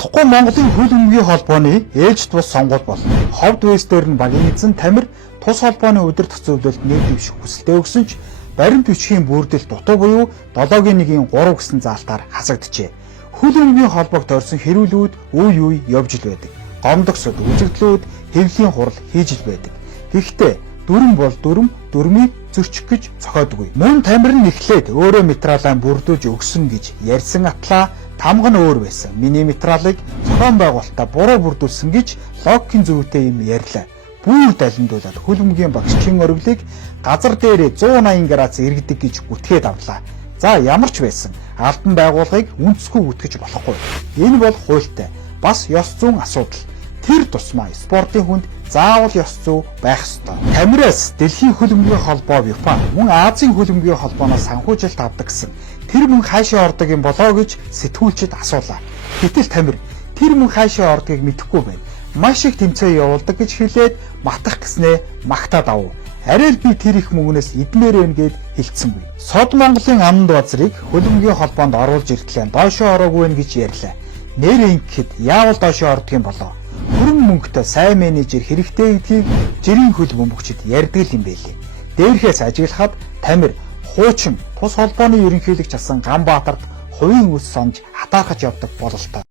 Удахгүй Монголын хөл өмгийн холбооны ээлж тус сонгуул болно. Ховд Вестээр нь багийн эзэн Тамир тус холбооны удирдах зөвлөлд нэр дэвших хүсэлтээ өгсөн ч баримт бичгийн бүрдэл дутуу буюу 7-1-ийн 3 гэсэн заалтаар хасагджээ. Хөл өмгийн холбоог тойрсон хэрүүлүүд үе үе явж ил байдаг. Гомдогсод үзэгдлүүд хэвлийн хурал хийж ил байдаг. Гэхдээ дүрм бол дүрмийг зөрчих гэж зохиодгүй. Мөн Тамир нь эхлээд өөрөө материалаа бүрдүүлж өгсөн гэж ярьсан атлаа тамга нь өөр байсан. Миний материалыг зохион байгуулалтаа буруу бүрдүүлсэн гэж логикийн зүйтэй юм ярьлаа. Бүр далиндуулаад хөлбөмбөгийн багшийн ориглыг газар дээрээ 180 градус эргэдэг гэж гүтгээд авлаа. За ямар ч байсан албан байгууллагыг үндэсгүй гүтгэж болохгүй. Энэ бол хуультай. Бас ёс зүйн асуудал. Тэр тусмаа спортын хүнд заавал ёс зүй байх ёстой. Тамираас Дэлхийн хөлбөмбөгийн холбоо ВИФА мөн Азийн хөлбөмбөгийн холбооноос санхүүжилт авдаг гэсэн. Тэр мөн хаашаа ордог юм болоо гэж сэтгүүлчид асуулаа. Гэтэл Тамир тэр мөн хаашаа ордгийг мэдэхгүй байна. Маш их тэмцээн явуулдаг гэж хэлээд матах гэснээ магтаад ав. Арай л би тэр их мөнгнөөс эдмээр байна гэд хэлцсэнгүй. Сод Монголын аманд базрыг хөлбөмбөгийн холбоонд оруулж иртлээ доошоо ороогүй байна гэж ярьлаа. Нэрээ ингэхэд яавал доошоо ордог юм болоо. Хөрөн мөнгөтэй сайн менежер хэрэгтэй гэдгийг жирийн хөлбөмбөгчид ярьдаг юм байлээ. Дээрхээс ажиглахад Тамир хуучин тус холбооны ерөнхийлөгч асан Ганбаатарт хувийн үс сонж хатаархаж явдаг бололтой.